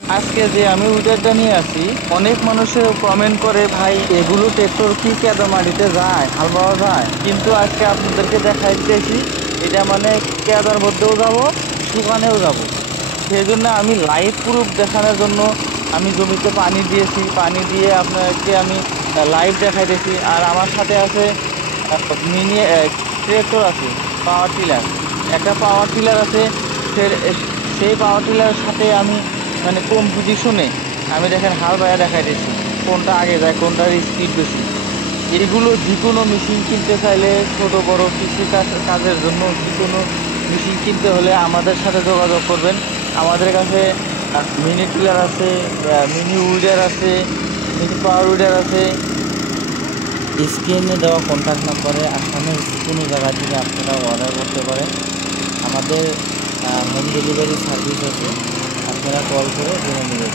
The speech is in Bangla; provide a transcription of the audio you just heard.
আজকে যে আমি উইডারটা নিয়ে আসি, অনেক মানুষের কমেন্ট করে, ভাই এগুলো ট্রেক্টর কি কেদো মাটিতে যায়, হাল পাওয়া যায়? কিন্তু আজকে আপনাদেরকে দেখাই দিতেছি, এটা মানে কেদার মধ্যেও যাব, শুকানেও যাব। সেই জন্য আমি লাইভ প্রুফ দেখানোর জন্য আমি জমিতে পানি দিয়েছি, পানি দিয়ে আপনাকে আমি লাইভ দেখাইতেছি। আর আমার সাথে আছে মিনি ট্রেক্টর আছে, পাওয়ার টিলার, একটা পাওয়ার টিলার আছে। সেই পাওয়ার টিলারের সাথে আমি মানে কম্পিটিশনে আমি দেখেন হাল বাইয়া দেখাইতেছি, কোনটা আগে যায়, কোনটার স্পিড বেশি। এগুলো যে কোনো মেশিন কিনতে চাইলে, ছোট বড় কৃষি কাজের জন্য যে কোনো মেশিন কিনতে হলে আমাদের সাথে যোগাযোগ করবেন। আমাদের কাছে মিনি টিলার আছে, মিনি উইডার আছে, মিনি পাওয়ার উইডার আছে। স্ক্রিনে দেওয়া কন্ট্যাক্ট নম্বরে আসামের যে কোনো জায়গা থেকে আপনারা অর্ডার করতে পারেন। আমাদের হোম ডেলিভারি সার্ভিস আছে, আপনারা কল করে জেনে নেবেন।